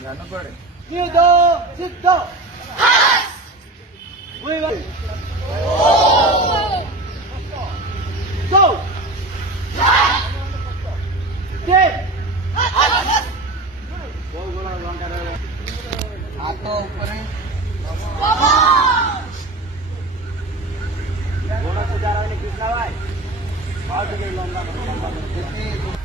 Nido, Sido. We will. Go. Get. Atau ऊपर है घोड़ा से जा रहा है कृष्णा भाई बहुत लंबा